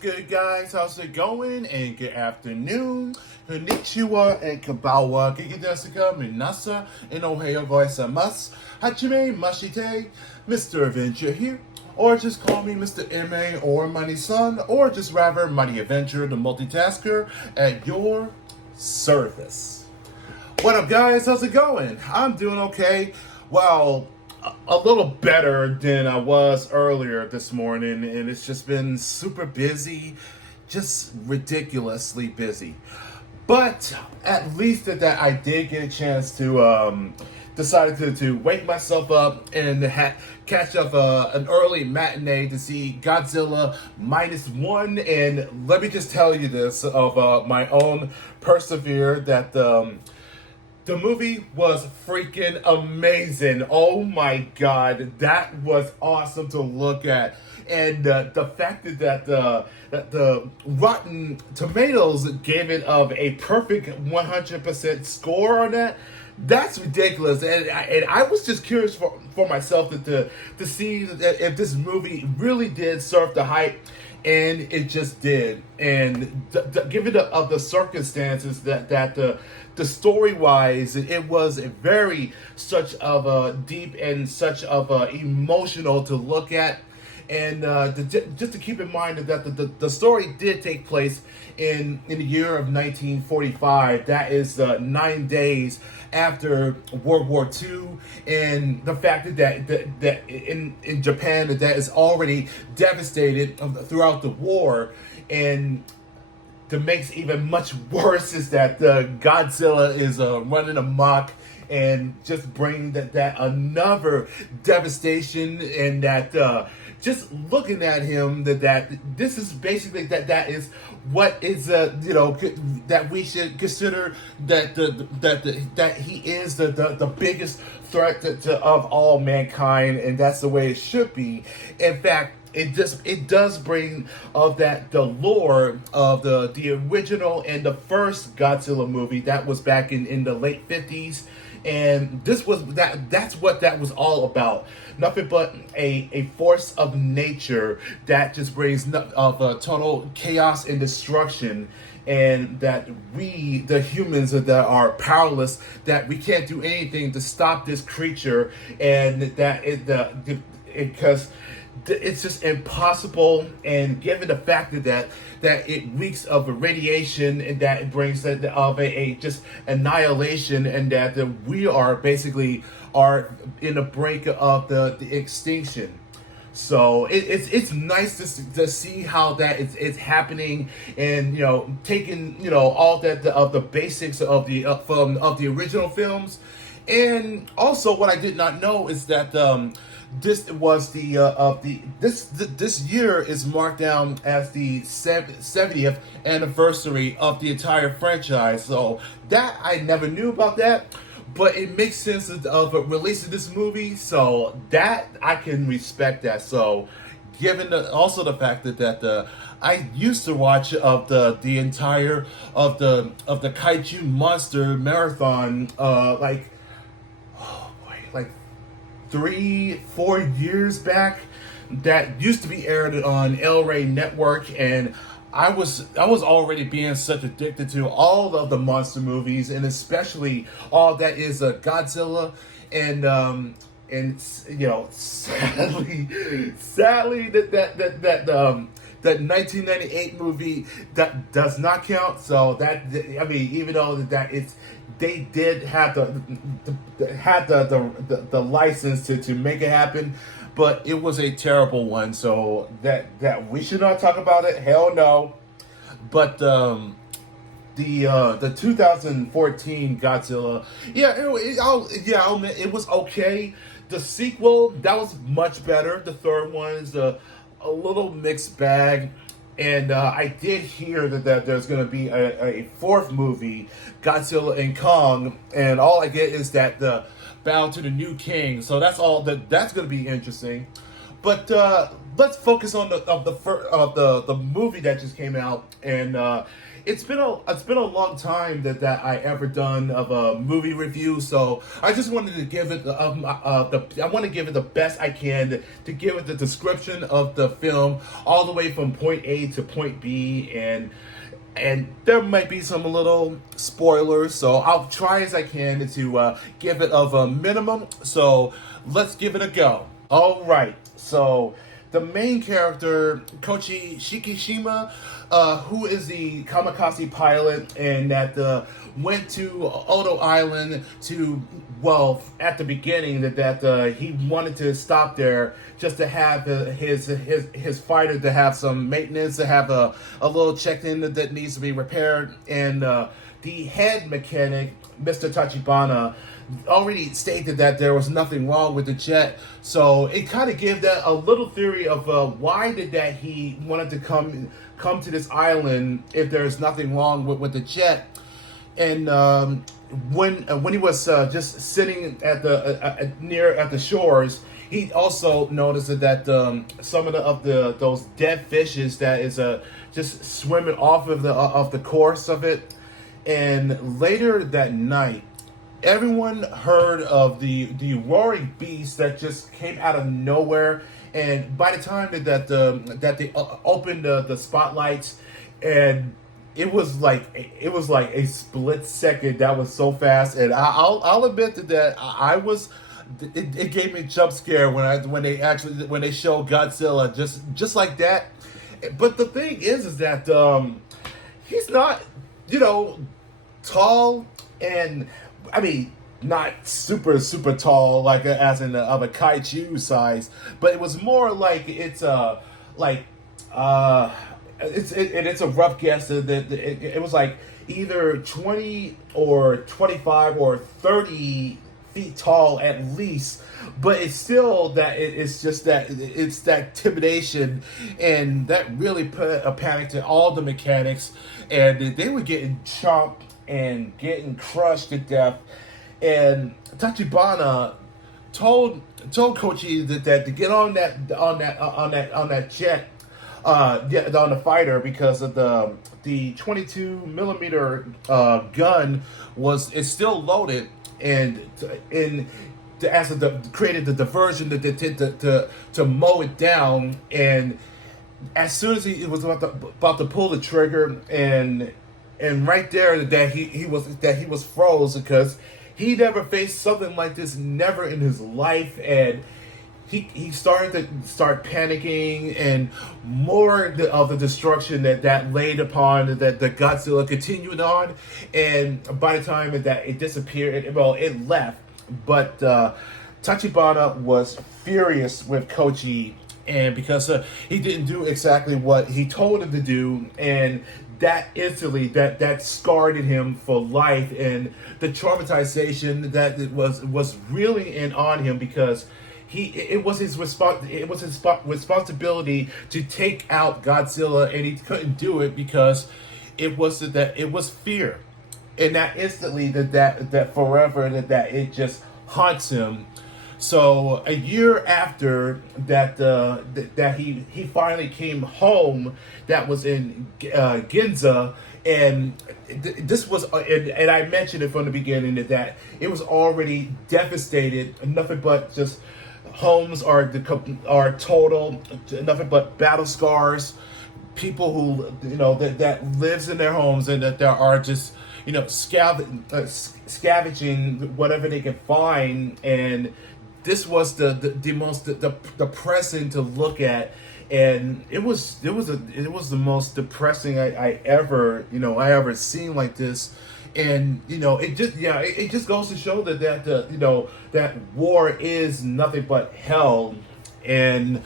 good, guys? How's it going? And good afternoon. Konnichiwa and Kabawa. Kikidasuka, Minasa, and Ohio Goisamas. Hachime Mashite, Mr. Adventure here. Or just call me Mr. M.A. or Money-san, or just rather Money Adventure, the multitasker, at your service. What up, guys? How's it going? I'm doing okay. Well, a little better than I was earlier this morning, and it's just been super busy, just ridiculously busy. But at least that I did get a chance to decided to wake myself up and catch up an early matinee to see Godzilla -1. And let me just tell you this of my own persevere that the movie was freaking amazing. Oh my God, that was awesome to look at. And the fact that the Rotten Tomatoes gave it a perfect 100% score on that, that's ridiculous. And I was just curious for myself to see if this movie really did serve the hype. And it just did. And given the circumstances that the story wise, it was very such of a deep and such of a emotional to look at. And just to keep in mind that the story did take place in the year of 1945. That is 9 days after World War II, and the fact that in Japan that is already devastated throughout the war. And to makes even much worse is that Godzilla is running amok and just bringing that another devastation, and that just looking at him that this is basically that is what is that we should consider that he is the biggest threat of all mankind, and that's the way it should be. In fact, it does bring of that the lore of the original and the first Godzilla movie that was back in the late 50s. And this was that's what that was all about. Nothing but a force of nature that just brings total chaos and destruction, and that we, the humans, that are powerless, that we can't do anything to stop this creature, and that because it's just impossible. And given the fact that it reeks of radiation, and that it brings of a just annihilation, and that we are basically in the brink of the extinction. So it's nice to see how that it's happening, and taking all that of the basics of the original films. And also, what I did not know is that this was this year is marked down as the 70th anniversary of the entire franchise. So that I never knew about that, but it makes sense of releasing this movie. So that I can respect that. So given also the fact that I used to watch of the entire of the kaiju monster marathon like 3-4 years back, that used to be aired on El Rey Network. And I was already being such addicted to all of the monster movies, and especially all that is Godzilla. And sadly that 1998 movie that does not count. So that, I mean, even though that they did have the license to make it happen, but it was a terrible one. So that we should not talk about it. Hell no. But the 2014 Godzilla, I'll admit it was okay. The sequel, that was much better. The third one is a little mixed bag. And I did hear that there's going to be a fourth movie, Godzilla and Kong, and all I get is that the Bow to the New King. So that's all that's going to be interesting. But let's focus on the movie that just came out, and it's been a long time that I ever done of a movie review, so I just wanted to give it I want to give it the best I can to give it the description of the film all the way from point A to point B, and there might be some little spoilers, so I'll try as I can to give it of a minimum. So let's give it a go. All right, so the main character, Koichi Shikishima, who is the kamikaze pilot and that went to Odo Island to, well, at the beginning that he wanted to stop there just to have his fighter to have some maintenance, to have a little check-in that needs to be repaired, and the head mechanic, Mr. Tachibana, already stated that there was nothing wrong with the jet, so it kind of gave that a little theory of why did that he wanted to come to this island if there's nothing wrong with the jet. And when he was just sitting at the near at the shores, he also noticed that some of those dead fishes that is just swimming off of the course of it. And later that night, everyone heard of the roaring beast that just came out of nowhere. And by the time that they opened the spotlights, and it was like a split second that was so fast. And I'll admit that I was. It gave me a jump scare when they showed Godzilla just like that. But the thing is that he's not, tall, and I mean, not super tall like as in of a kaiju size, but it was more like it's a rough guess that it was like either 20 or 25 or 30 feet tall at least, but it's still that it's just that it's that intimidation, and that really put a panic to all the mechanics, and they were getting chomped and getting crushed to death. And Tachibana told Koichi that to get on that jet, on the fighter, because of the 22 millimeter gun is still loaded, and created the diversion to mow it down. And as soon as he was about to pull the trigger, and right there that he was froze, because he never faced something like this, never in his life. And he started to panicking, and more of the destruction that laid upon that the Godzilla continued on. And by the time that it disappeared, it left. But Tachibana was furious with Koichi, and because he didn't do exactly what he told him to do, and that instantly that scarred in for life, and the traumatization that it was really in on him, because it was his responsibility to take out Godzilla, and he couldn't do it because it was fear, and that instantly that forever that it just haunts him. So a year after that he finally came home, that was in Ginza, and this was and I mentioned it from the beginning that it was already devastated. Nothing but just homes are total, nothing but battle scars. People who that lives in their homes, and that there are just scavenging whatever they can find. And this was the most depressing to look at, and it was the most depressing I ever seen like this. And it just goes to show that war is nothing but hell. And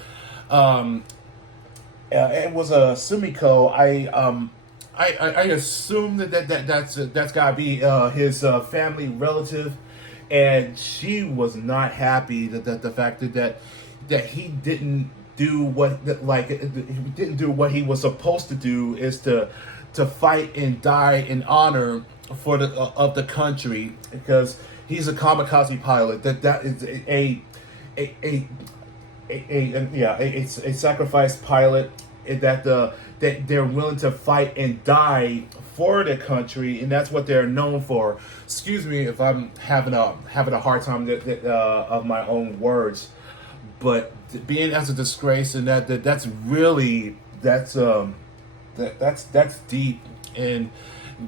it was a Sumiko. I assume that's gotta be his family relative, and she was not happy that the fact that he didn't do what he was supposed to do, is to fight and die in honor for of the country, because he's a kamikaze pilot. That is a sacrificed pilot, that they're willing to fight and die for the country, and that's what they're known for. Excuse me if I'm having a hard time of my own words, but being as a disgrace, and that's really that's deep, and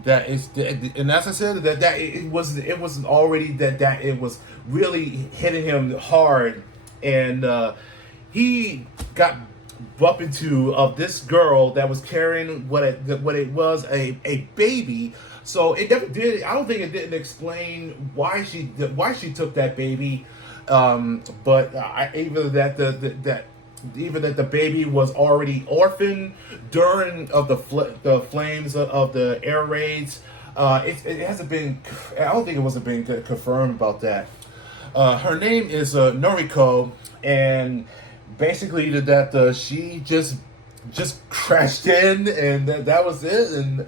that is, and as I said, that it wasn't already that it was really hitting him hard, and he got bumped into of this girl that was carrying what it was, a baby. So it never did. I don't think it didn't explain why she took that baby. But either that the baby was already orphaned during of the flames of the air raids. It hasn't been. I don't think it wasn't being confirmed about that. Her name is Noriko, and basically that she just crashed in, and that was it,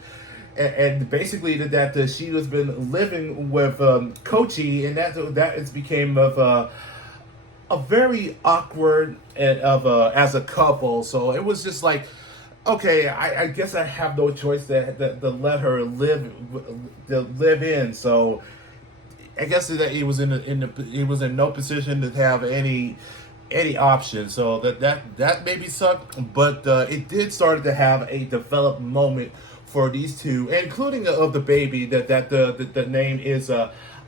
and basically that she has been living with Kochi, and that it's became of a very awkward and as a couple. So it was just like, okay, I guess I have no choice to let her live in. So I guess that he was he was in no position to have any option. So that maybe sucked, but it did start to have a developed moment for these two, including of the baby. The name is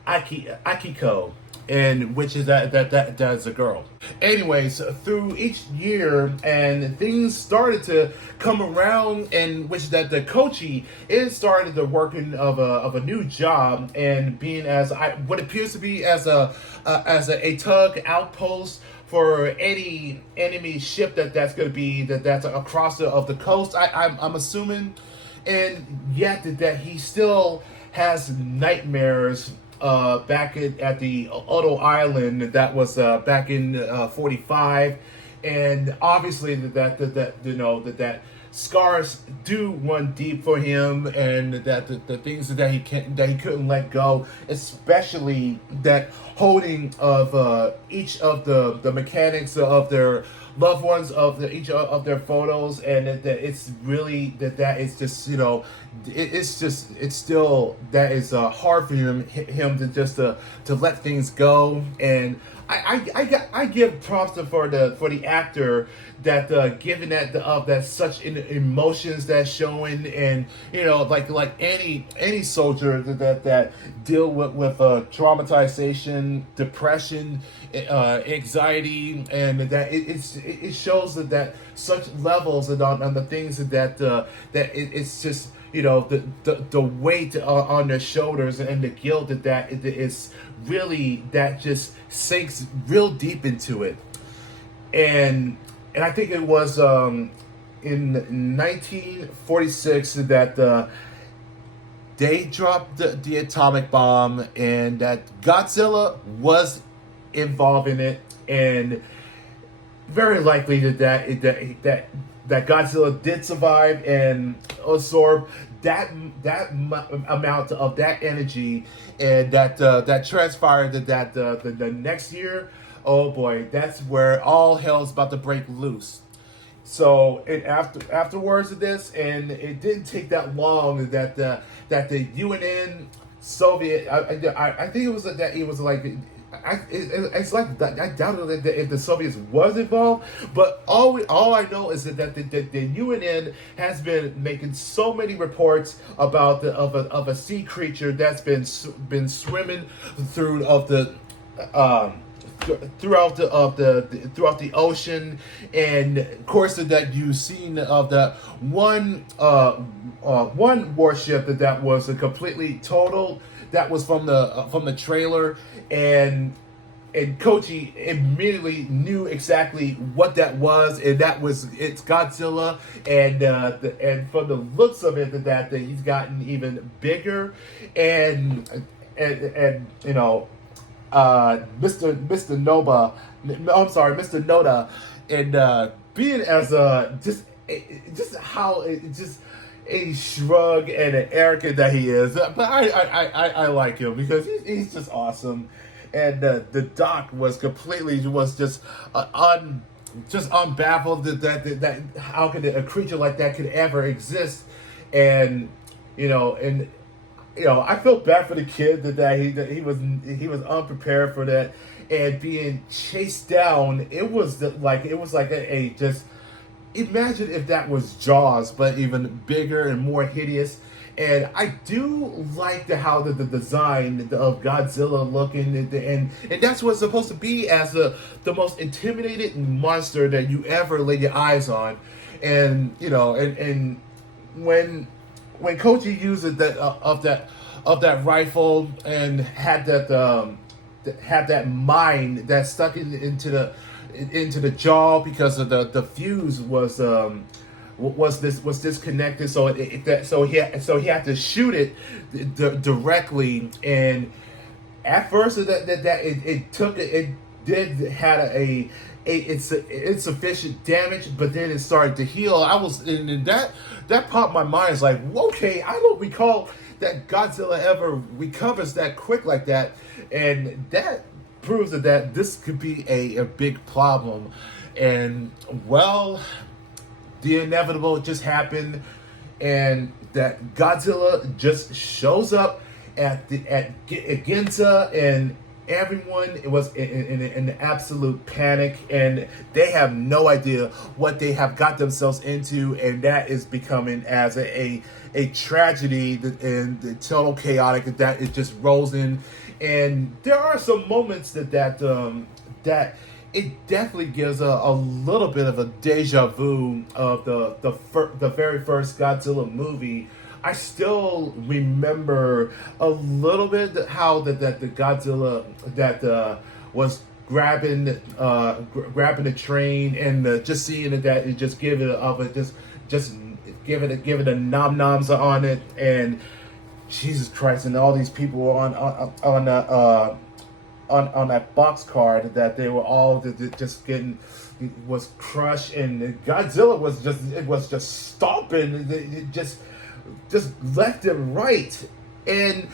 Akiko, and which is that's a girl. Anyways, through each year, and things started to come around, and which that the Kochi is started the working of a new job, and being as what appears to be as a tug outpost for any enemy ship that's going to be that's across the coast. I'm assuming, and yet that he still has nightmares back at the Odo Island. That was back in 45, and obviously that scars do run deep for him, and that the things that he couldn't let go, especially that holding of each of the mechanics of their loved ones, of each of their photos, and that it's really that is just it's still that is hard for him to just to let things go. And I give props for the actor that given that such emotions that's showing, and like any soldier that deal with traumatization, depression, anxiety, and that it shows that such levels and on the things that it's just the weight on their shoulders, and the guilt that it is really that just sinks real deep into it. And I think it was in 1946 that they dropped the atomic bomb, and that Godzilla was involved in it, and very likely that Godzilla did survive and absorb that amount of that energy, and that transpired that the next year. Oh boy, that's where all hell's about to break loose. So, and afterwards of this, and it didn't take that long that the UNN Soviet, I think it was like. It's like I doubt that if the Soviets was involved, but all I know is that the UNN has been making so many reports about of a sea creature that's been swimming throughout the ocean, and of course that you've seen of that one warship that was a completely total. That was from the trailer, and Kochi immediately knew exactly what that was, and it's Godzilla, and from the looks of it that he's gotten even bigger, and Mr. Mr. Noda, and being as just how it just a shrug and an arrogant that he is, but I like him because he's just awesome, and the doc was just just unbaffled that how could a creature like that could ever exist, and and I felt bad for the kid that he was unprepared for that, and being chased down. It was like a just imagine if that was Jaws, but even bigger and more hideous. And I do like how the design of Godzilla looking, and that's what's supposed to be as the most intimidating monster that you ever lay your eyes on. And and when Koji used that of that rifle and had that mine that stuck into the jaw because of the fuse was disconnected, so he had to shoot it directly. And at first it did had it's insufficient damage, but then it started to heal. And that popped my mind. It's like, okay, I don't recall that Godzilla ever recovers that quick like that, and that proves that this could be a big problem. And well, the inevitable just happened, and that Godzilla just shows up at Ginza, and everyone was in absolute panic, and they have no idea what they have got themselves into, and that is becoming as a tragedy, and the total chaotic that it just rolls in. And there are some moments that it definitely gives a little bit of a deja vu of the very first Godzilla movie. I still remember a little bit how the Godzilla that was grabbing the train, and just seeing it, that it just give it of it just give it a nom noms on it. And Jesus Christ, and all these people were on that box card, that they were all just getting was crushed, and Godzilla was just stomping, it just left and right. And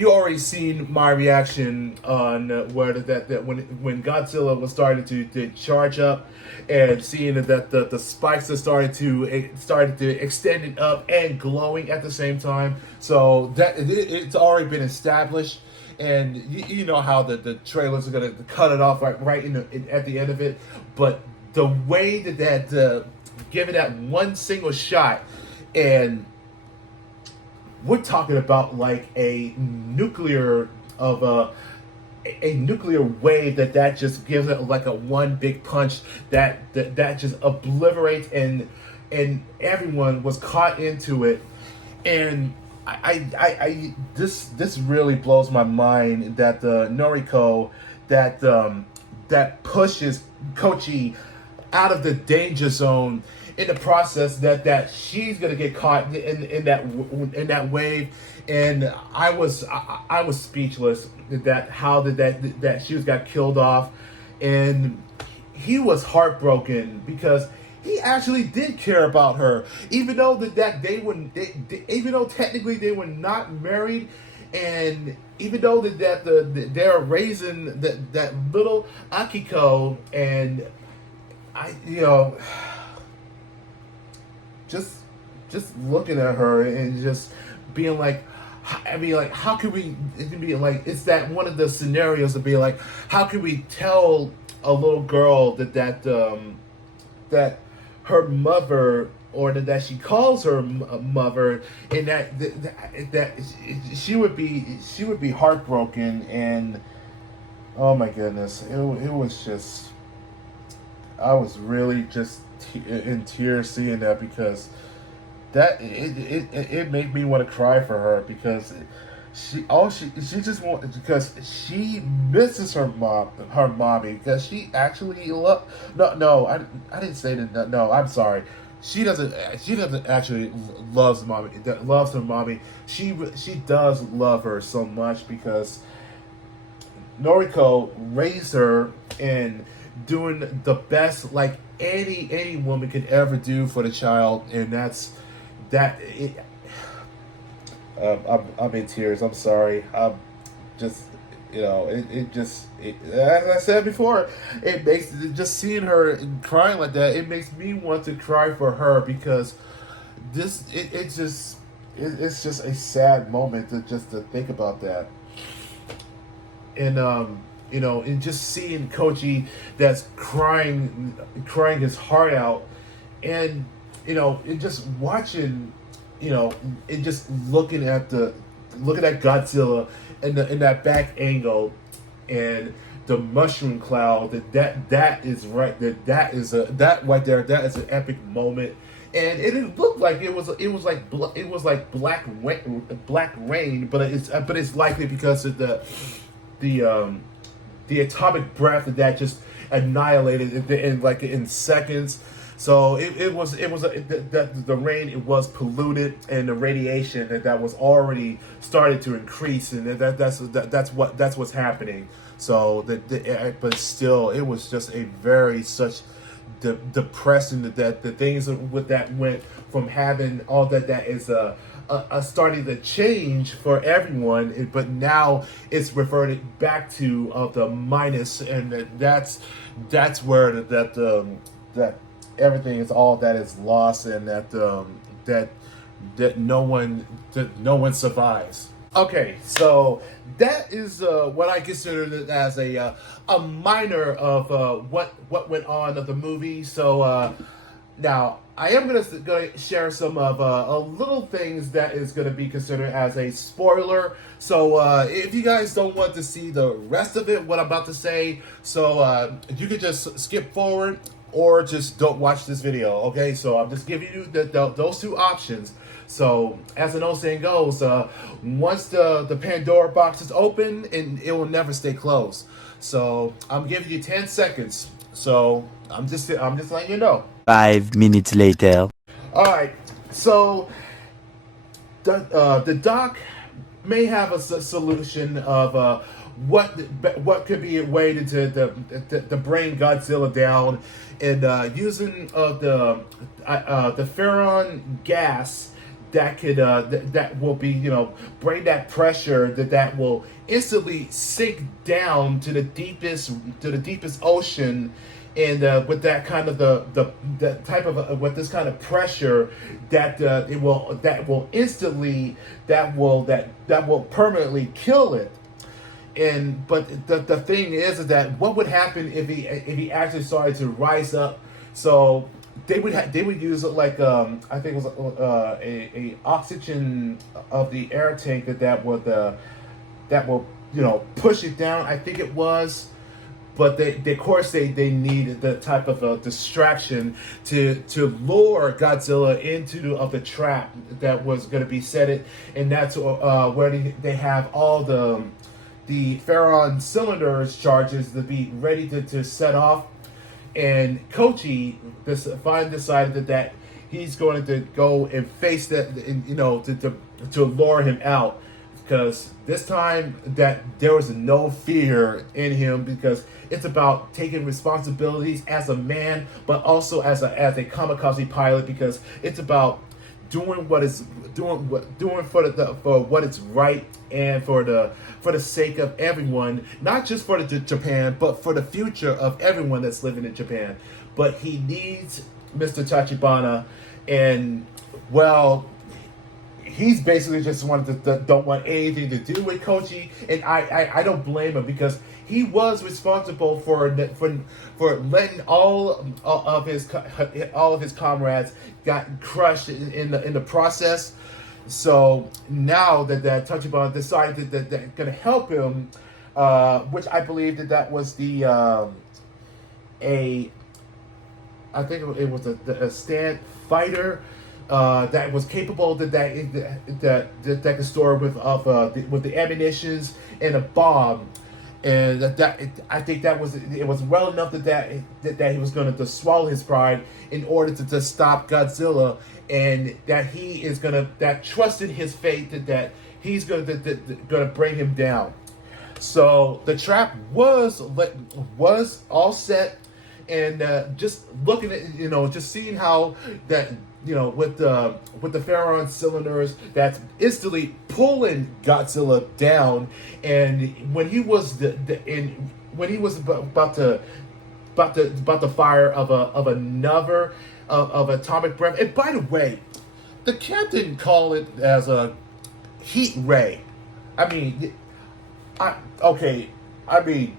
you already seen my reaction on where that when Godzilla was starting to charge up, and seeing that the spikes started to extend it up and glowing at the same time. So that it's already been established, and you know how the trailers are gonna cut it off right at the end of it. But the way that giving that one single shot, and we're talking about like a nuclear wave that just gives it like a one big punch that just obliterates, and everyone was caught into it. And this really blows my mind that Noriko that pushes Kochi out of the danger zone, in the process that she's gonna get caught in that wave. And I was speechless that how that she got killed off. And he was heartbroken because he actually did care about her, even though even though technically they were not married, and even though they're raising that little Akiko. And I just looking at her and just being like, how could we be like, it's that one of the scenarios of being like, how can we tell a little girl that her mother, or that she calls her mother, and that she would be heartbroken. And oh my goodness, it was just, I was really just in tears seeing that, because that it made me want to cry for her, because she just wants, because she misses her mommy, because she actually I didn't say that. No, I'm sorry. She doesn't actually loves her mommy. She does love her so much, because Noriko raised her and doing the best like any woman could ever do for the child. And I'm in tears. I'm sorry. I'm just as I said before, it makes just seeing her crying like that. It makes me want to cry for her because it's just a sad moment to think about that. And and just seeing Koji that's crying his heart out, and and just watching, and just looking at Godzilla in that back angle, and the mushroom cloud. That is right. That right there. That is an epic moment. And it looked like it was like black rain, but it's likely because of the atomic breath that just annihilated it in seconds. So the rain, it was polluted, and the radiation that was already started to increase, and that's what's happening. So but still, it was just a very such depressing that the things with that went from having all that is starting to change for everyone, but now it's reverted back to the minus, and that's where that everything is all that is lost, and that no one survives. Okay, so that is what I consider as a minor of what went on of the movie. So now I am gonna share some of little things that is gonna be considered as a spoiler. So if you guys don't want to see the rest of it, what I'm about to say, so you could just skip forward or just don't watch this video. Okay, so I'm just giving you those two options. So as an old saying goes, once the Pandora box is open, and it will never stay closed. So I'm giving you 10 seconds. So I'm just letting you know. 5 minutes later. All right. So the doc may have a solution of what could be a way to bring Godzilla down, and using the Ferron gas that could that will be, bring that pressure that will instantly sink down to the deepest ocean, and with that kind of the type of with this kind of pressure that will permanently kill it. And but the thing is that what would happen if he actually started to rise up? So they would use it like I think it was a oxygen of the air tank that will push it down. I think it was. But they of course they needed the type of a distraction to lure Godzilla into the trap that was going to be set it, and that's where they have all the Ferron cylinders charges to be ready to set off. And Kochi finally decided that he's going to go and face that, to lure him out, because this time that there was no fear in him, because it's about taking responsibilities as a man, but also as a kamikaze pilot, because it's about doing what it's right, and for the sake of everyone, not just for Japan, but for the future of everyone that's living in Japan. But he needs Mr. Tachibana, and well, he's basically just don't want anything to do with Kochi, and I don't blame him, because he was responsible for letting all of his comrades got crushed in the process. So now that Tachibana decided that they're gonna help him, which I believe that was I think it was a stand fighter that was capable that could store with the ammunitions and a bomb, and I think it was well enough that he was going to swallow his pride in order to stop Godzilla, and that he is that trusted his fate that he's going to bring him down. So the trap was all set. And just looking at, just seeing how that with the Pharaon cylinders that's instantly pulling Godzilla down, and when he was when he was about the fire of another of atomic breath. And by the way, the captain called it as a heat ray. I mean, okay. I mean,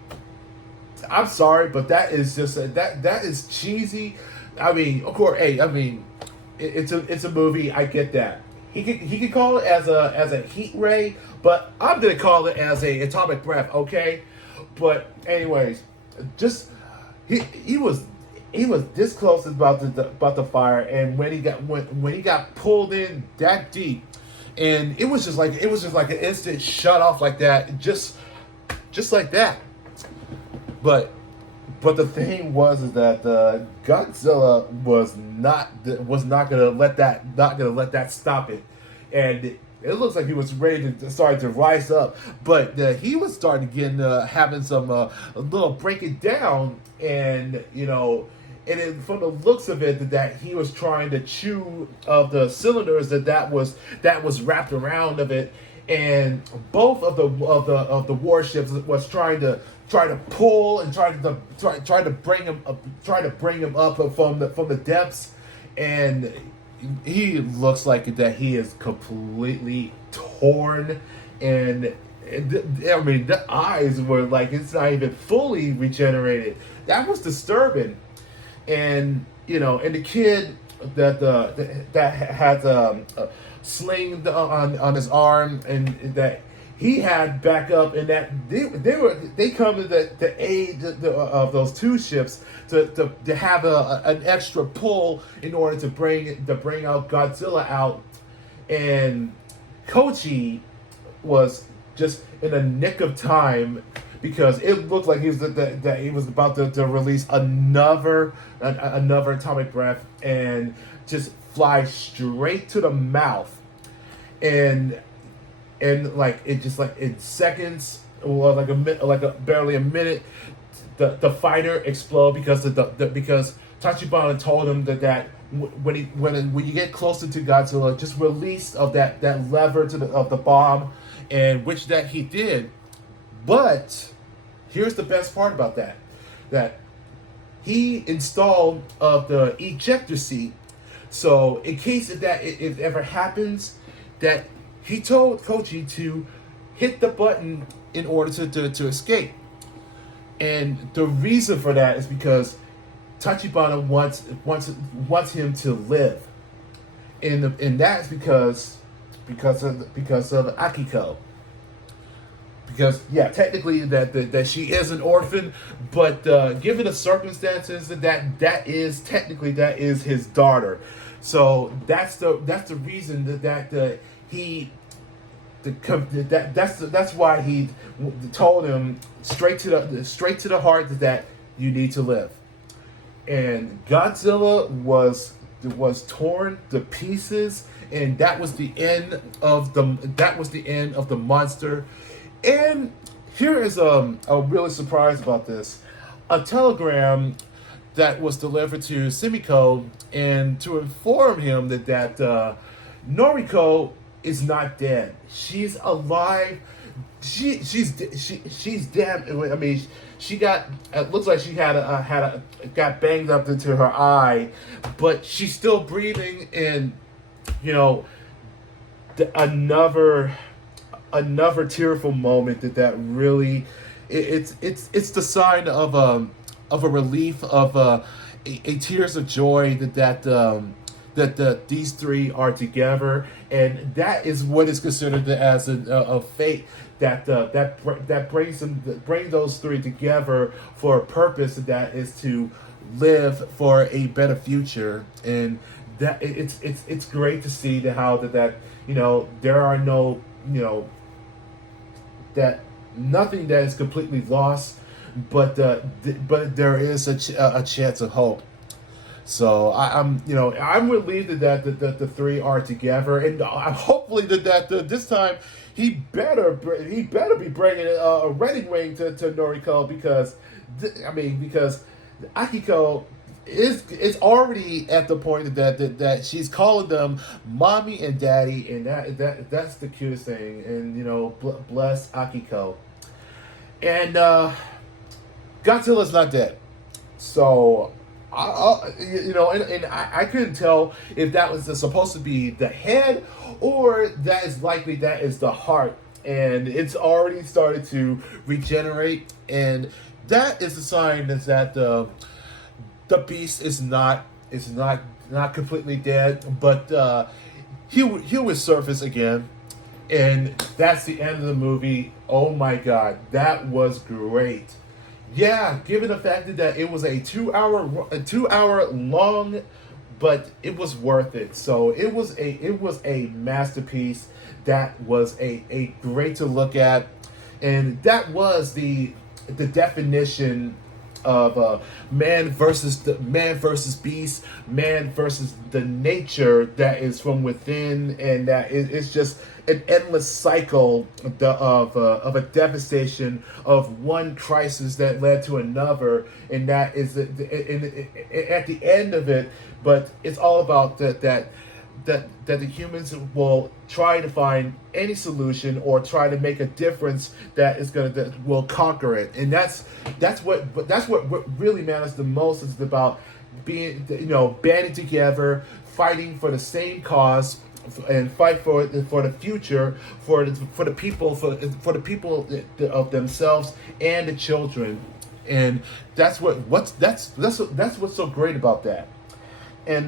I'm sorry, but that is just that is cheesy. I mean, of course, hey, I mean, it's a movie. I get that. He could call it as a heat ray, but I'm gonna call it as a atomic breath. Okay, but anyways, just he was this close about the fire, and when he got pulled in that deep, and it was just like an instant shut off like that, just like that. But the thing was is that Godzilla was not gonna let that stop it, and it looks like he was ready to start to rise up, but he was starting to get having some a little breaking down, and and from the looks of it, that he was trying to chew of the cylinders that was wrapped around of it, and both of the warships was trying to pull and try to bring him up from the depths, and he looks like that he is completely torn, and I mean the eyes were like it's not even fully regenerated. That was disturbing, and and the kid that has a sling on his arm, and that he had backup, and that they come to the aid of those two ships to have an extra pull in order to bring out Godzilla out, and Kochi was just in a nick of time, because it looked like he was about to release another atomic breath and just fly straight to the mouth, and like it just like in seconds, or like barely a minute, the fighter explode, because because Tachibana told him that when you get closer to Godzilla, just release of that lever of the bomb, and which that he did. But here's the best part about that he installed the ejector seat, so in case that it ever happens, that he told Kochi to hit the button in order to escape. And the reason for that is because Tachibana wants him to live, and that's because of Akiko. Because technically that she is an orphan, but given the circumstances, that is his daughter. So that's the reason that's why he told him straight to the heart that you need to live. And Godzilla was torn to pieces, and that was the end of the monster. And here is a really surprise about this: a telegram that was delivered to Simiko, and to inform him that Noriko is not dead. She's alive. She's dead. I mean, she got. It looks like she got banged up into her eye, but she's still breathing. And another tearful moment that really, it's the sign of a relief, of a tears of joy that these three are together, and that is what is considered as a fate that brings those three together for a purpose, that is to live for a better future. And that it's great to see how that there are no that nothing that is completely lost, but there is a chance of hope. So I'm relieved that the three are together, and I'm hopefully that this time he better be bringing a wedding ring to Noriko, because Akiko it's already at the point that she's calling them mommy and daddy, and that's the cutest thing. And bless Akiko. And Godzilla's not dead, so and I couldn't tell if that was supposed to be the head or that is likely that is the heart, and it's already started to regenerate, and that is a sign that the beast is not completely dead, but he will surface again, and that's the end of the movie. Oh my God, that was great. Yeah, given the fact that it was a 2 hour long, but it was worth it. So it was a masterpiece that was a great to look at, and that was the definition of man versus beast, man versus the nature that is from within, and that it's just an endless cycle of a devastation of one crisis that led to another, and that is at the end of it. But it's all about that the humans will try to find any solution or try to make a difference that will conquer it, and that's what really matters the most. Is about being banding together, fighting for the same cause, and fight for the future, for the people, for the people of themselves and the children, and that's what's so great about that. And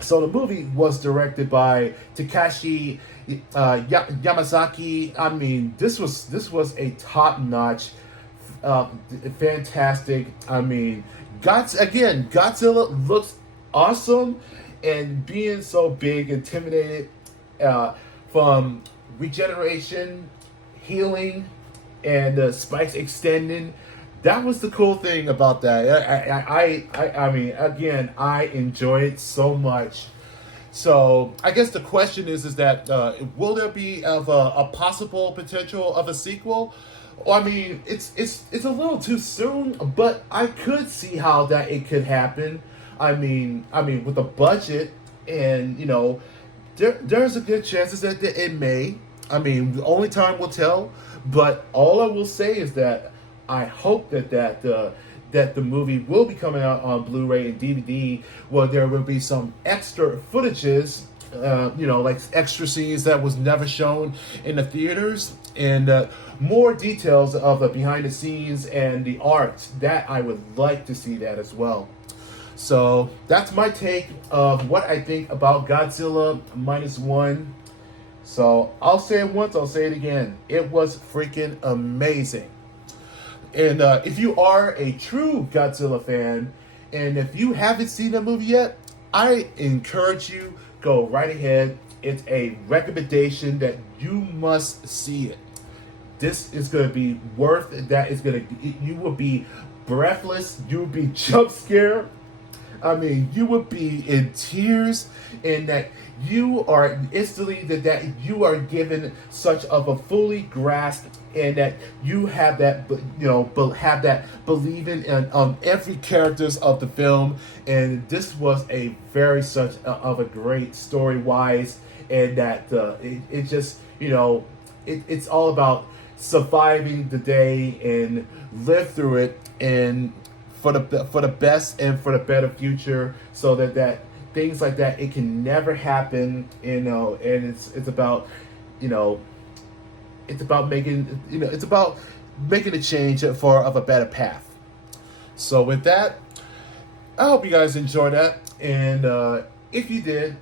so the movie was directed by Takashi Yamazaki. I mean, this was a top-notch, fantastic. I mean, Godzilla looks awesome, and being so big, intimidated, from regeneration, healing, and spikes extending. That was the cool thing about that. I mean, again, I enjoy it so much. So I guess the question is that will there be a possible potential of a sequel? Well, I mean, it's a little too soon, but I could see how that it could happen. I mean, with a budget, and there's a good chance that it may. I mean, only time will tell. But all I will say is that I hope that the movie will be coming out on Blu-ray and DVD, where there will be some extra footages, like extra scenes that was never shown in the theaters, and more details of the behind the scenes and the art. That I would like to see that as well. So that's my take of what I think about Godzilla -1. So I'll say it once, I'll say it again. It was freaking amazing. And if you are a true Godzilla fan, and if you haven't seen the movie yet, I encourage you, go right ahead. It's a recommendation that you must see it. This is going to be worth it. You will be breathless. You will be jump scared. I mean, you would be in tears, and that you are instantly that you are given such of a fully grasp, and that you have that have that believing in every characters of the film. And this was a very such of a great story wise, and that it just it's all about surviving the day and live through it, and for the best and for the better future, so that things like that it can never happen, and it's about it's about making a change of a better path. So with that, I hope you guys enjoyed that, and if you did,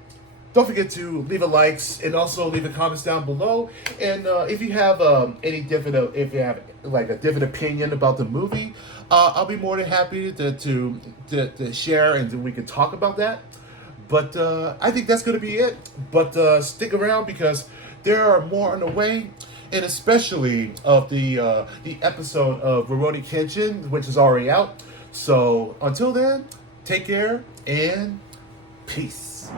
don't forget to leave a likes and also leave a comments down below. And if you have if you have like a different opinion about the movie, I'll be more than happy to share, and we can talk about that. But I think that's going to be it. But stick around, because there are more on the way, and especially of the episode of Rurouni Kenshin, which is already out. So until then, take care and peace.